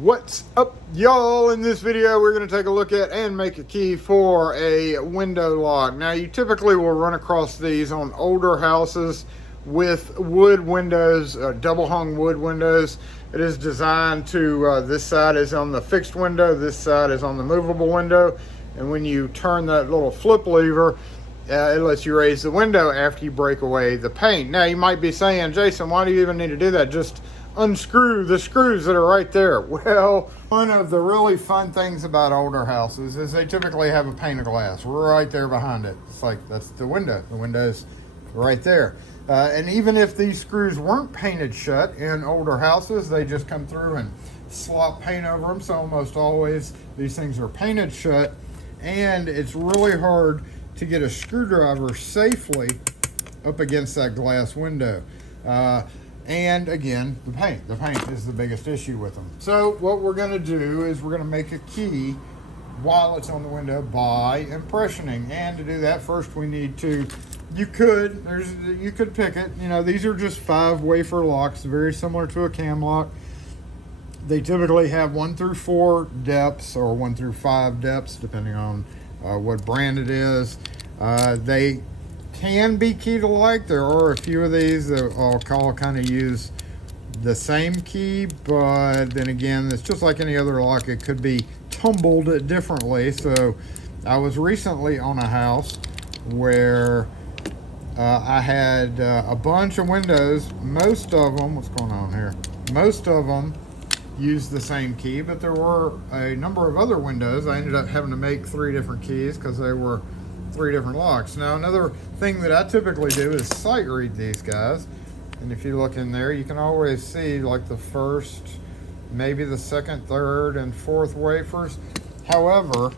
What's up, y'all? In this video we're going to take a look at and make a key for a window lock. Now you typically will run across these on older houses with wood windows, double hung wood windows. It is designed to, this side is on the fixed window, this side is on the movable window, and when you turn that little flip lever, it lets you raise the window after you break away the paint. Now you might be saying, Jason, why do you even need to do that? Just unscrew the screws that are right there. Well, one of the really fun things about older houses is they typically have a pane of glass right there behind it. It's like, that's the window. The window's right there. And even if these screws weren't painted shut in older houses, they just come through and slop paint over them. So almost always these things are painted shut, and it's really hard to get a screwdriver safely up against that glass window. And again, the paint is the biggest issue with them. So what we're going to do is we're going to make a key while it's on the window by impressioning. And to do that, first we need to, you could pick it. You know, these are just 5 wafer locks, very similar to a cam lock. They typically have 1 through 4 depths or 1 through 5 depths, depending on what brand it is. They can be key to like. There are a few of these that I'll kind of use the same key, but then again, it's just like any other lock. It could be tumbled differently. So I was recently on a house where I had a bunch of windows. Most of them, what's going on here? Most of them used the same key, but there were a number of other windows. I ended up having to make 3 different keys because they were 3 different locks. Now another thing that I typically do is sight read these guys, and if you look in there you can always see like the first, maybe the second, third, and fourth wafers. However,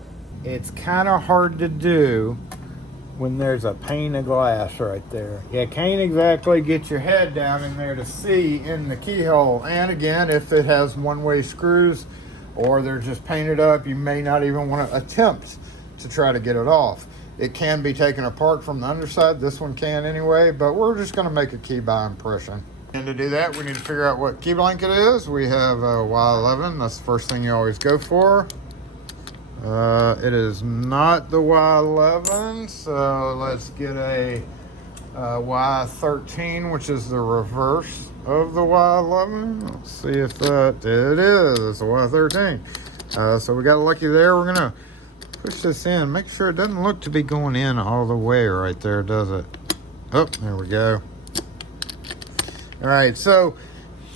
it's kind of hard to do when there's a pane of glass right there. You can't exactly get your head down in there to see in the keyhole. And again, if it has one-way screws or they're just painted up, you may not even want to attempt to try to get it off. It can be taken apart from the underside. This one can anyway, but we're just going to make a key by impression. And to do that, we need to figure out what key blanket it is. We have a Y11. That's the first thing you always go for. It is not the Y11, so let's get a Y13, which is the reverse of the Y11. Let's see if that, it is, it's a Y13. So we got lucky there. We're gonna push this in, make sure it doesn't look to be going in all the way right there, does it? Oh, there we go. All right, so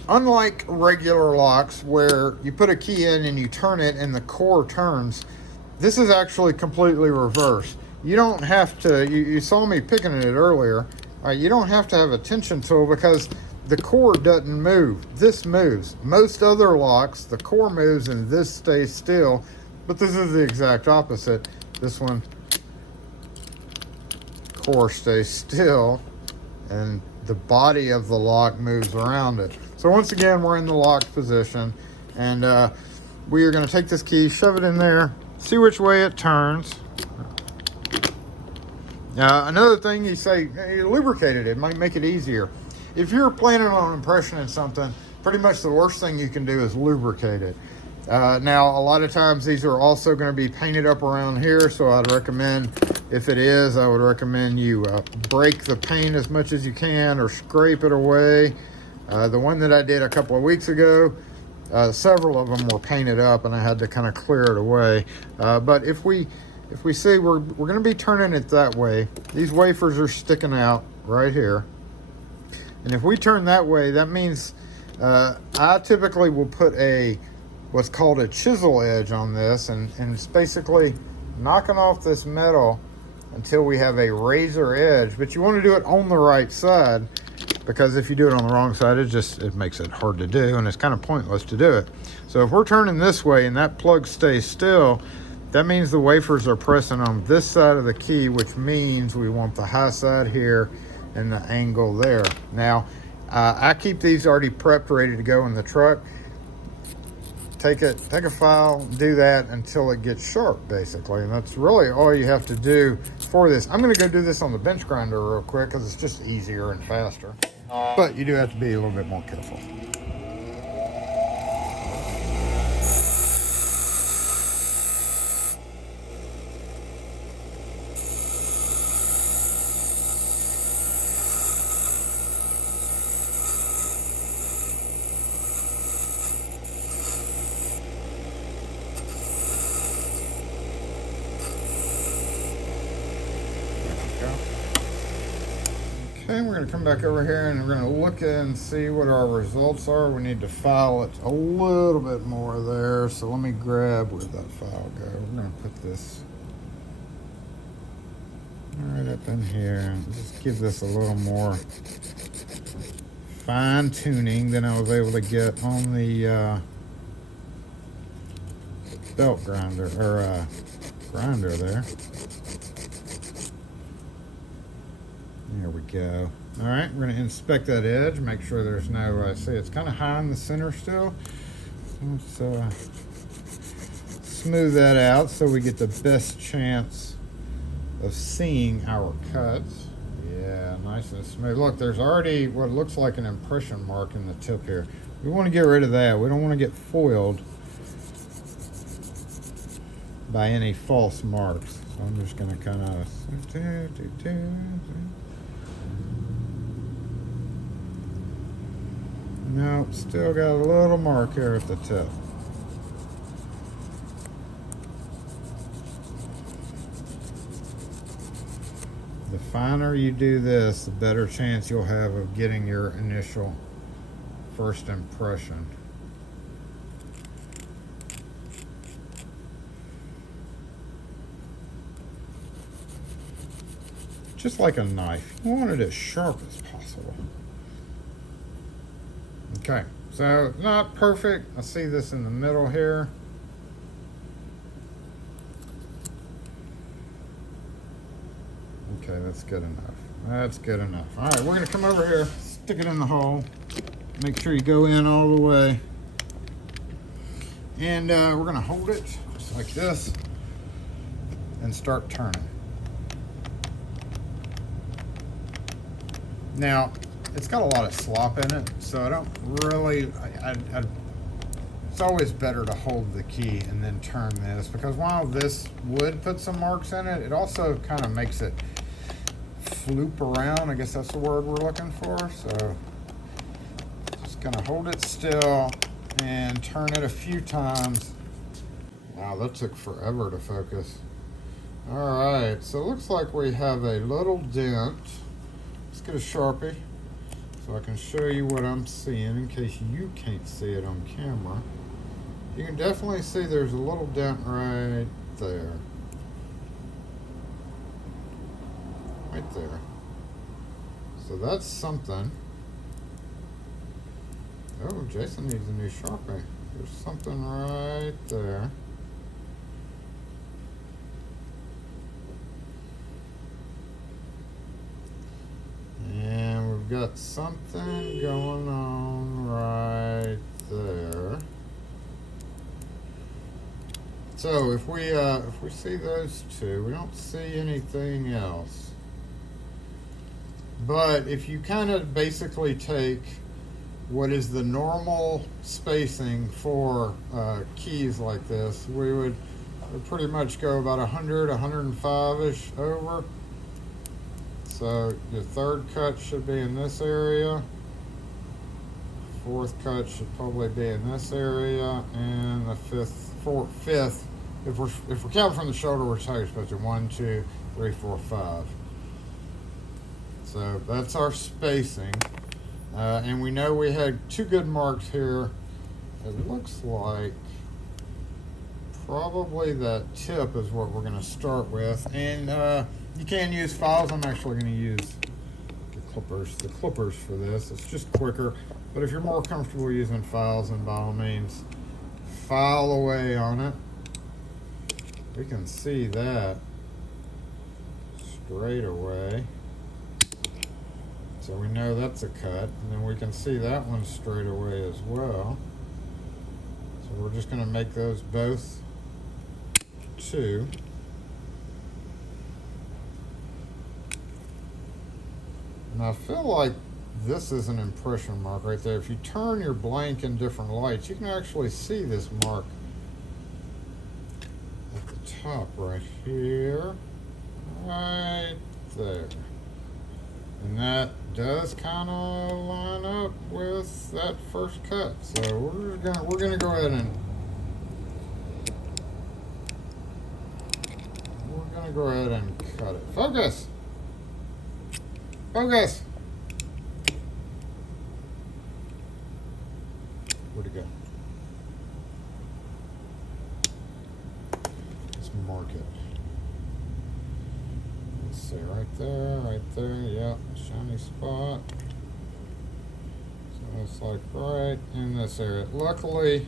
unlike regular locks where you put a key in and you turn it and the core turns, this is actually completely reversed. You don't have to, you saw me picking it earlier, you don't have to have a tension tool because the core doesn't move. This moves. Most other locks, the core moves and this stays still, but this is the exact opposite. This one, core stays still and the body of the lock moves around it. So once again, we're in the locked position, and we are going to take this key, shove it in there, see which way it turns. Another thing, you say you lubricated it, might make it easier. If you're planning on impressioning something, pretty much the worst thing you can do is lubricate it. Now, a lot of times these are also going to be painted up around here, so I'd recommend, if it is, I would recommend you break the paint as much as you can or scrape it away. The one that I did a couple of weeks ago, several of them were painted up and I had to kind of clear it away. But if we see we're going to be turning it that way, these wafers are sticking out right here. And if we turn that way, that means I typically will put what's called a chisel edge on this, and it's basically knocking off this metal until we have a razor edge. But you want to do it on the right side, because if you do it on the wrong side, it makes it hard to do, and it's kind of pointless to do it. So if we're turning this way and that plug stays still, that means the wafers are pressing on this side of the key, which means we want the high side here and the angle there. Now, I keep these already prepped, ready to go in the truck. Take a file, do that until it gets sharp, basically. And that's really all you have to do for this. I'm gonna go do this on the bench grinder real quick because it's just easier and faster. But you do have to be a little bit more careful. Okay, we're going to come back over here and we're going to look and see what our results are. We need to file it a little bit more there. So let me grab, where'd that file go? We're going to put this right up in here and just give this a little more fine tuning than I was able to get on the belt grinder, or grinder there. There we go. All right, we're going to inspect that edge, make sure there's no, see it's kind of high in the center still. Let's smooth that out so we get the best chance of seeing our cuts. Yeah, nice and smooth. Look, there's already what looks like an impression mark in the tip here. We want to get rid of that. We don't want to get foiled by any false marks. So I'm just going to kind of nope, still got a little mark here at the tip. The finer you do this, the better chance you'll have of getting your initial first impression. Just like a knife, you want it as sharp as possible. Okay, so not perfect. I see this in the middle here. Okay, that's good enough. That's good enough. All right, we're gonna come over here, stick it in the hole. Make sure you go in all the way. And we're gonna hold it just like this and start turning. Now, it's got a lot of slop in it, so I don't really, it's always better to hold the key and then turn this, because while this would put some marks in it, it also kind of makes it floop around. I guess that's the word we're looking for. So just gonna hold it still and turn it a few times. Wow, that took forever to focus. All right, so it looks like we have a little dent. Let's get a Sharpie so I can show you what I'm seeing in case you can't see it on camera. You can definitely see there's a little dent right there. Right there. So that's something. Oh, Jason needs a new Sharpie. There's something right there. And we've got something going on right there. So if we see those two, we don't see anything else. But if you kind of basically take what is the normal spacing for keys like this, we would pretty much go about 100, 105-ish over. So your third cut should be in this area. Fourth cut should probably be in this area, and the fifth. If we're counting from the shoulder, we're supposed to 1, 2, 3, 4, 5. So that's our spacing, and we know we had 2 good marks here. It looks like probably that tip is what we're going to start with, and you can use files. I'm actually going to use the clippers for this. It's just quicker, but if you're more comfortable using files, then by all means file away on it. We can see that straight away. So we know that's a cut, and then we can see that one straight away as well. So we're just going to make those both 2. And I feel like this is an impression mark right there. If you turn your blank in different lights, you can actually see this mark at the top right here, right there. And that does kind of line up with that first cut. So we're gonna go ahead and cut it. Focus. Focus. Where'd it go? Let's mark it. Let's see, right there, yeah, shiny spot. So it's like right in this area. Luckily,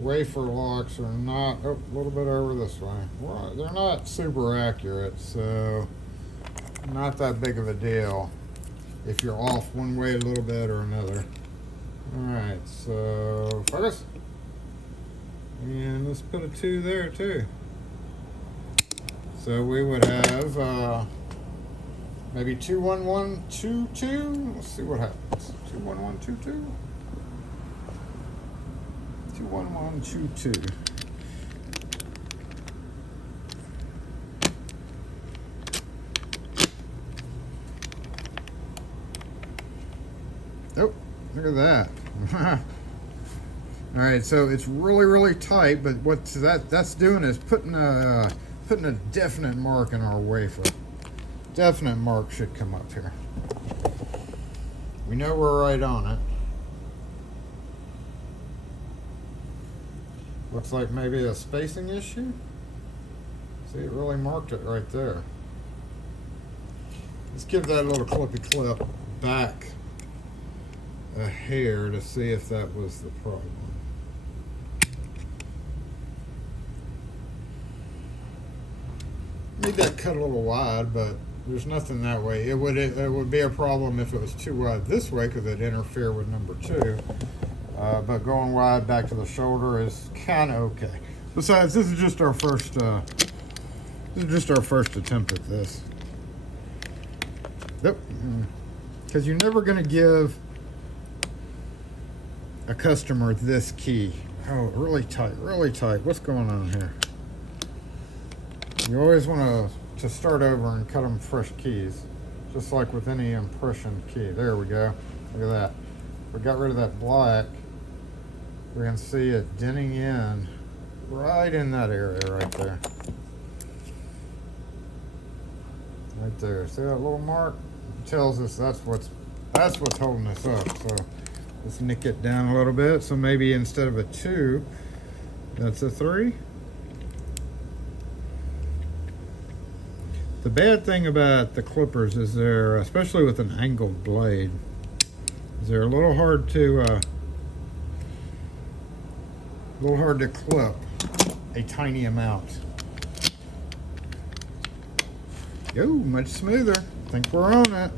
wafer locks are not, oh, a little bit over this way. Well, they're not super accurate, so not that big of a deal if you're off one way a little bit or another. Alright, so focus. And let's put a 2 there too. So we would have maybe 21122. Let's see what happens. 21122. 21122. Oh, look at that. All right, so it's really tight, but what that's doing is putting a definite mark in our wafer. Definite mark should come up here. We know we're right on it. Looks like maybe a spacing issue. See, it really marked it right there. Let's give that little clippy clip back a hair to see if that was the problem. Made that cut a little wide, but there's nothing that way. It would be a problem if it was too wide this way because it'd interfere with number 2. But going wide back to the shoulder is kind of okay. Besides, this is just our first attempt at this. Yep. Because you're never going to give a customer this key. Oh, really tight, really tight. What's going on here? You always want to start over and cut them fresh keys, just like with any impression key. There we go. Look at that. We got rid of that black. We can see it denting in right in that area right there. Right there. See that little mark? It tells us that's what's holding us up. So let's nick it down a little bit. So maybe instead of a 2, that's a 3. The bad thing about the clippers is they're, especially with an angled blade, is they're a little hard to clip a tiny amount. Yo, much smoother. I think we're on it.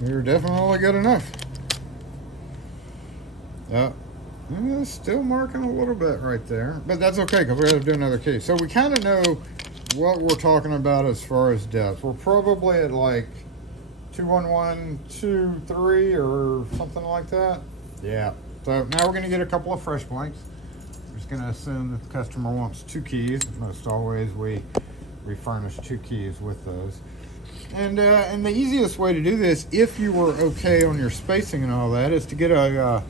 We're definitely good enough. It's still marking a little bit right there, but that's okay because we're going to do another key. So we kind of know what we're talking about as far as depth. We're probably at like 21123 or something like that. Yeah. So now we're going to get a couple of fresh blanks. We're just going to assume that the customer wants 2 keys. Most always we furnish 2 keys with those. And the easiest way to do this, if you were okay on your spacing and all that, is to get a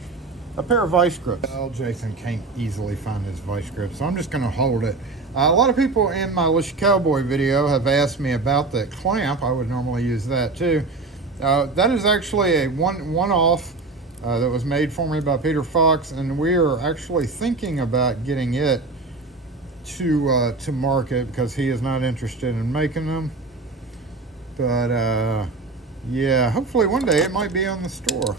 pair of vice grips. Well, Jason can't easily find his vice grip, so I'm just going to hold it. A lot of people in my Lishy Cowboy video have asked me about the clamp. I would normally use that too. That is actually a one-off that was made for me by Peter Fox, and we are actually thinking about getting it to market because he is not interested in making them. But yeah, hopefully one day it might be on the store,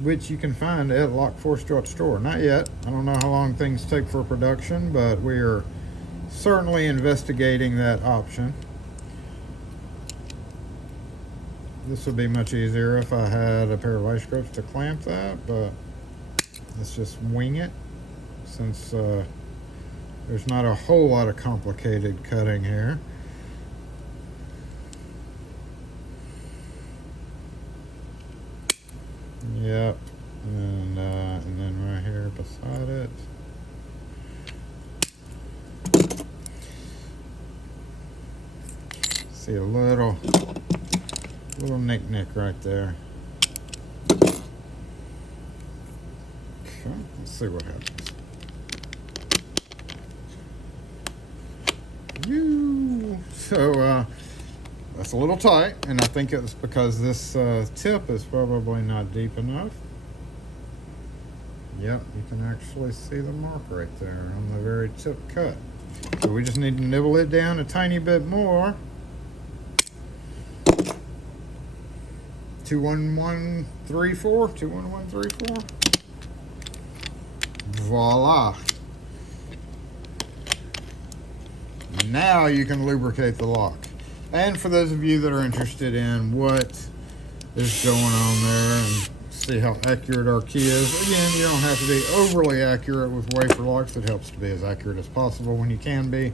which you can find at Lock 4 Strut Store. Not yet. I don't know how long things take for production, but we are certainly investigating that option. This would be much easier if I had a pair of vice grips to clamp that, but let's just wing it since there's not a whole lot of complicated cutting here. Yep, and then right here beside it, see a little nick right there. Okay, let's see what happens. So That's a little tight, and I think it's because this tip is probably not deep enough. Yep, you can actually see the mark right there on the very tip cut. So we just need to nibble it down a tiny bit more. 21134, 21134. Voila. Now you can lubricate the lock. And for those of you that are interested in what is going on there and see how accurate our key is, again, you don't have to be overly accurate with wafer locks. It helps to be as accurate as possible when you can be.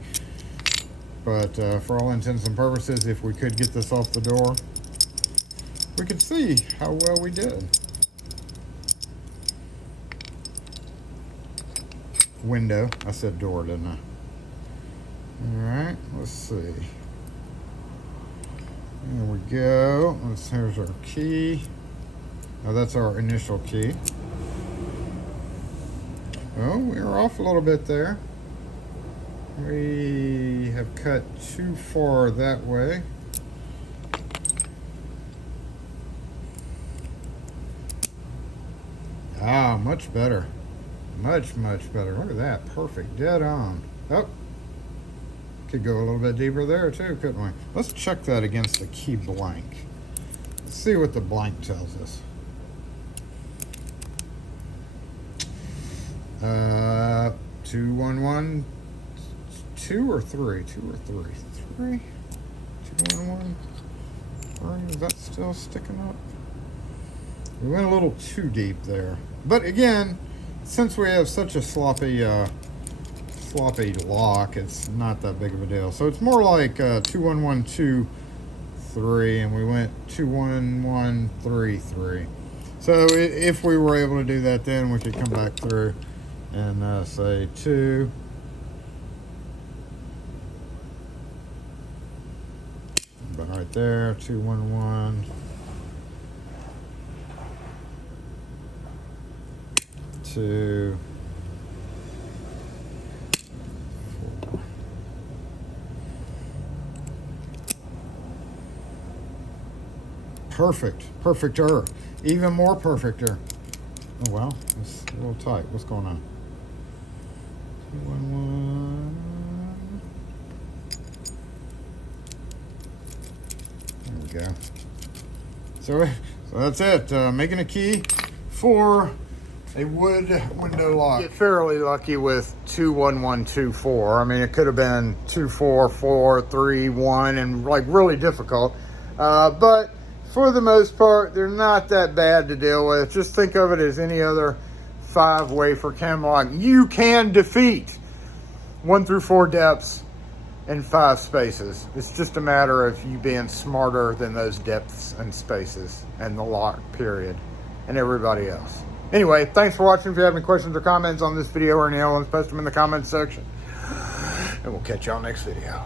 But for all intents and purposes, if we could get this off the door, we could see how well we did. Window. I said door, didn't I? Alright, let's see. There we go. Here's our key. Now that's our initial key. Oh, we're off a little bit there. We have cut too far that way. Ah, much better. Much, much better. Look at that. Perfect. Dead on. Oh. Could go a little bit deeper there too, couldn't we? Let's check that against the key blank. Let's see what the blank tells us. 211, 2 or 3? 2 or 3? 3? 211, 3. Is that still sticking up? We went a little too deep there. But again, since we have such a sloppy lock, it's not that big of a deal. So it's more like 21123, and we went 21133. So if we were able to do that, then we could come back through and say 2. But right there, 211. 2. 4. Perfect. Perfecter. Even more perfecter. Oh, well, it's a little tight. What's going on? 211. There we go. So that's it. Making a key for a wood window lock. Get fairly lucky with 21124. I mean, it could have been 24431 and like really difficult. But for the most part, they're not that bad to deal with. Just think of it as any other 5 wafer cam lock. You can defeat 1 through 4 depths in 5 spaces. It's just a matter of you being smarter than those depths and spaces and the lock period and everybody else. Anyway, thanks for watching. If you have any questions or comments on this video or any other ones, post them in the comments section. And we'll catch y'all next video.